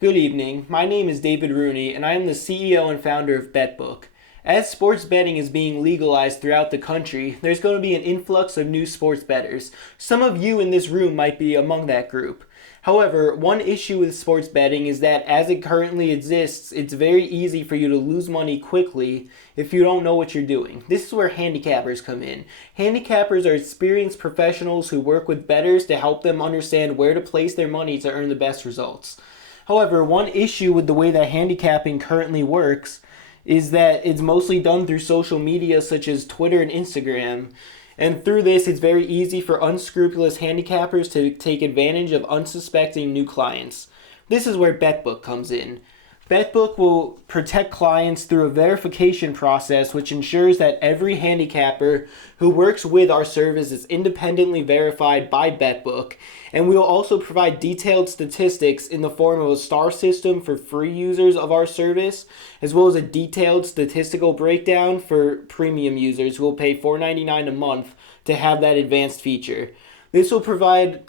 Good evening. My name is David Rooney, and I am the CEO and founder of Betbook. As sports betting is being legalized throughout the country, there's going to be an influx of new sports bettors. Some of you in this room might be among that group. However, one issue with sports betting is that as it currently exists, it's very easy for you to lose money quickly if you don't know what you're doing. This is where handicappers come in. Handicappers are experienced professionals who work with bettors to help them understand where to place their money to earn the best results. However, one issue with the way that handicapping currently works is that it's mostly done through social media such as Twitter and Instagram. And through this, it's very easy for unscrupulous handicappers to take advantage of unsuspecting new clients. This is where Betbook comes in. Betbook will protect clients through a verification process which ensures that every handicapper who works with our service is independently verified by Betbook, and we will also provide detailed statistics in the form of a star system for free users of our service, as well as a detailed statistical breakdown for premium users who will pay $4.99 a month to have that advanced feature. This will provide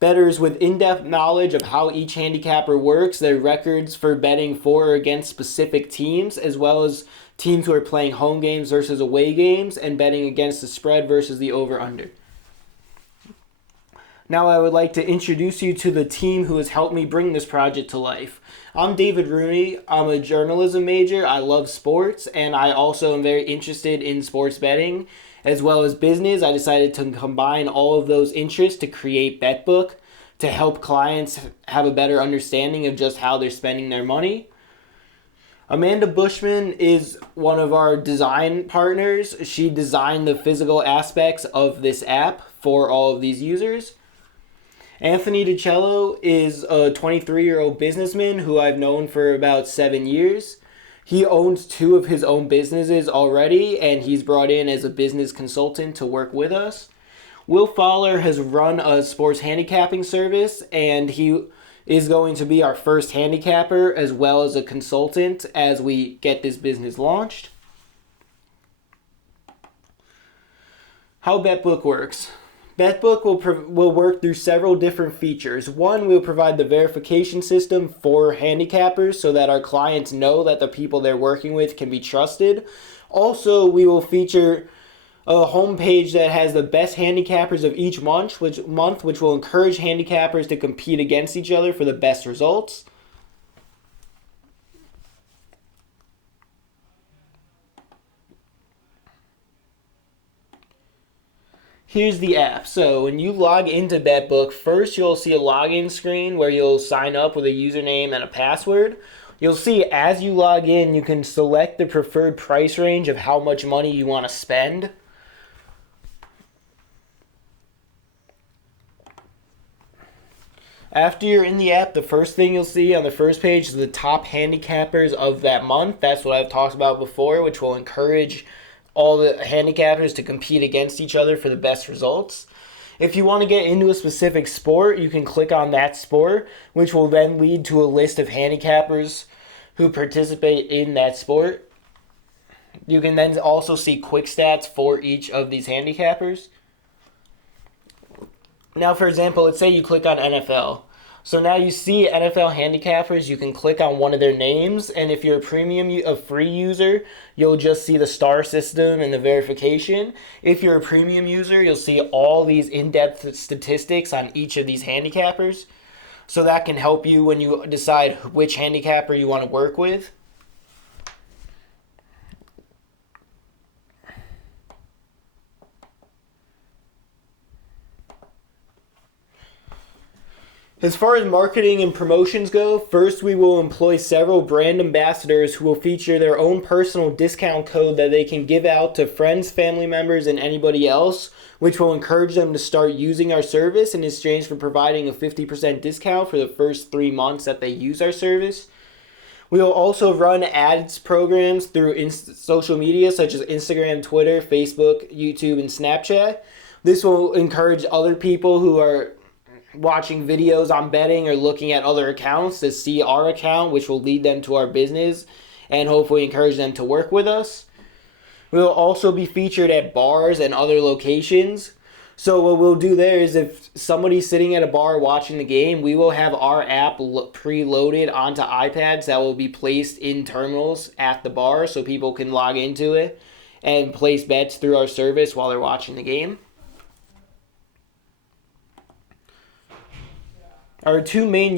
bettors with in-depth knowledge of how each handicapper works, their records for betting for or against specific teams, as well as teams who are playing home games versus away games, and betting against the spread versus the over-under. Now I would like to introduce you to the team who has helped me bring this project to life. I'm David Rooney. I'm a journalism major. I love sports, and I also am very interested in sports betting as well as business. I decided to combine all of those interests to create Betbook to help clients have a better understanding of just how they're spending their money. Amanda Bushman is one of our design partners. She designed the physical aspects of this app for all of these users. Anthony DiCello is a 23-year-old businessman who I've known for about 7 years. He owns 2 of his own businesses already, and he's brought in as a business consultant to work with us. Will Fowler has run a sports handicapping service, and he is going to be our first handicapper as well as a consultant as we get this business launched. How Betbook works. Betbook will work through several different features. One, we'll provide the verification system for handicappers so that our clients know that the people they're working with can be trusted. Also, we will feature a homepage that has the best handicappers of each month, which will encourage handicappers to compete against each other for the best results. Here's the app. So when you log into Betbook, first you'll see a login screen where you'll sign up with a username and a password. You'll see as you log in, you can select the preferred price range of how much money you want to spend. After you're in the app, the first thing you'll see on the first page is the top handicappers of that month. That's what I've talked about before, which will encourage all the handicappers to compete against each other for the best results. If you want to get into a specific sport, you can click on that sport, which will then lead to a list of handicappers who participate in that sport. You can then also see quick stats for each of these handicappers. Now, for example, let's say you click on NFL. So now you see NFL handicappers, you can click on one of their names, and if you're a free user, you'll just see the star system and the verification. If you're a premium user, you'll see all these in-depth statistics on each of these handicappers. So that can help you when you decide which handicapper you want to work with. As far as marketing and promotions go, first we will employ several brand ambassadors who will feature their own personal discount code that they can give out to friends, family members, and anybody else, which will encourage them to start using our service in exchange for providing a 50% discount for the first 3 months that they use our service. We will also run ads programs through social media such as Instagram, Twitter, Facebook, YouTube, and Snapchat. This will encourage other people who are watching videos on betting or looking at other accounts to see our account, which will lead them to our business and hopefully encourage them to work with us. We will also be featured at bars and other locations. So what we'll do there is if somebody's sitting at a bar watching the game, we will have our app preloaded onto iPads that will be placed in terminals at the bar so people can log into it and place bets through our service while they're watching the game. Our two main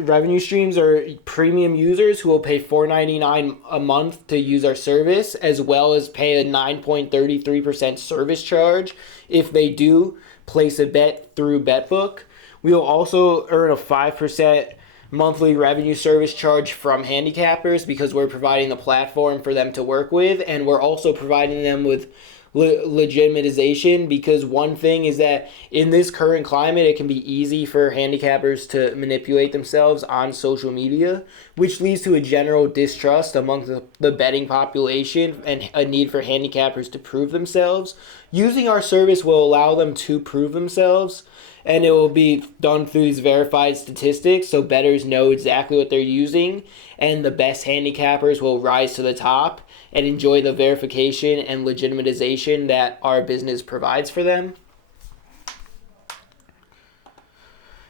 revenue streams are premium users who will pay $4.99 a month to use our service, as well as pay a 9.33% service charge if they do place a bet through Betbook. We will also earn a 5% monthly revenue service charge from handicappers because we're providing the platform for them to work with, and we're also providing them with legitimization, because one thing is that in this current climate it can be easy for handicappers to manipulate themselves on social media, which leads to a general distrust among the betting population and a need for handicappers to prove themselves. Using our service will allow them to prove themselves, and it will be done through these verified statistics so bettors know exactly what they're using, and the best handicappers will rise to the top and enjoy the verification and legitimization that our business provides for them.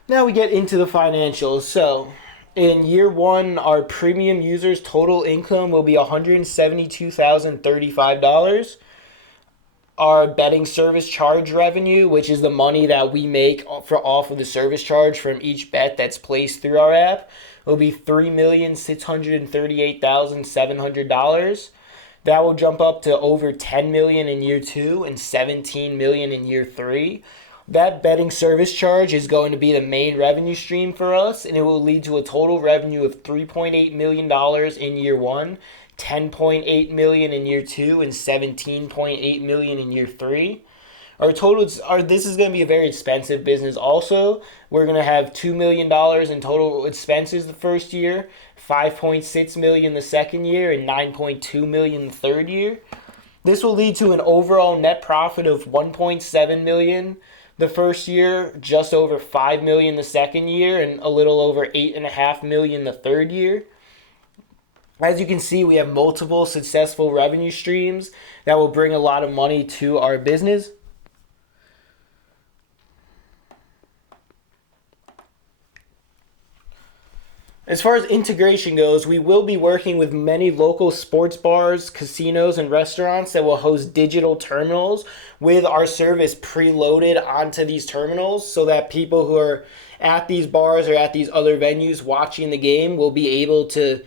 Now we get into the financials. So in year one, our premium users' total income will be $172,035. Our betting service charge revenue, which is the money that we make off of the service charge from each bet that's placed through our app, will be $3,638,700. That will jump up to over $10 million in year two and $17 million in year three. That betting service charge is going to be the main revenue stream for us, and it will lead to a total revenue of $3.8 million in year one, $10.8 million in year two, and $17.8 million in year three. This is going to be a very expensive business also. We're going to have $2 million in total expenses the first year, $5.6 million the second year, and $9.2 million the third year. This will lead to an overall net profit of $1.7 million the first year, just over $5 million the second year, and a little over $8.5 million the third year. As you can see, we have multiple successful revenue streams that will bring a lot of money to our business. As far as integration goes, we will be working with many local sports bars, casinos, and restaurants that will host digital terminals with our service preloaded onto these terminals so that people who are at these bars or at these other venues watching the game will be able to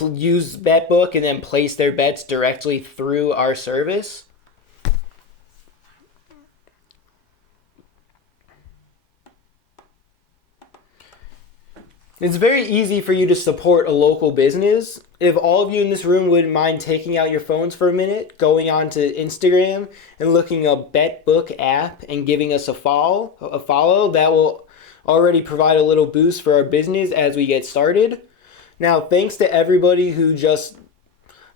use Betbook and then place their bets directly through our service. It's very easy for you to support a local business. If all of you in this room wouldn't mind taking out your phones for a minute, going on to Instagram and looking up Betbook app and giving us a follow, that will already provide a little boost for our business as we get started. Now, thanks to everybody who just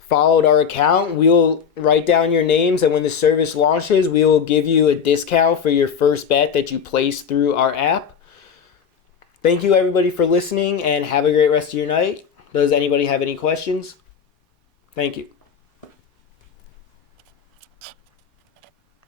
followed our account. We will write down your names, and when the service launches, we will give you a discount for your first bet that you place through our app. Thank you, everybody, for listening, and have a great rest of your night. Does anybody have any questions? Thank you.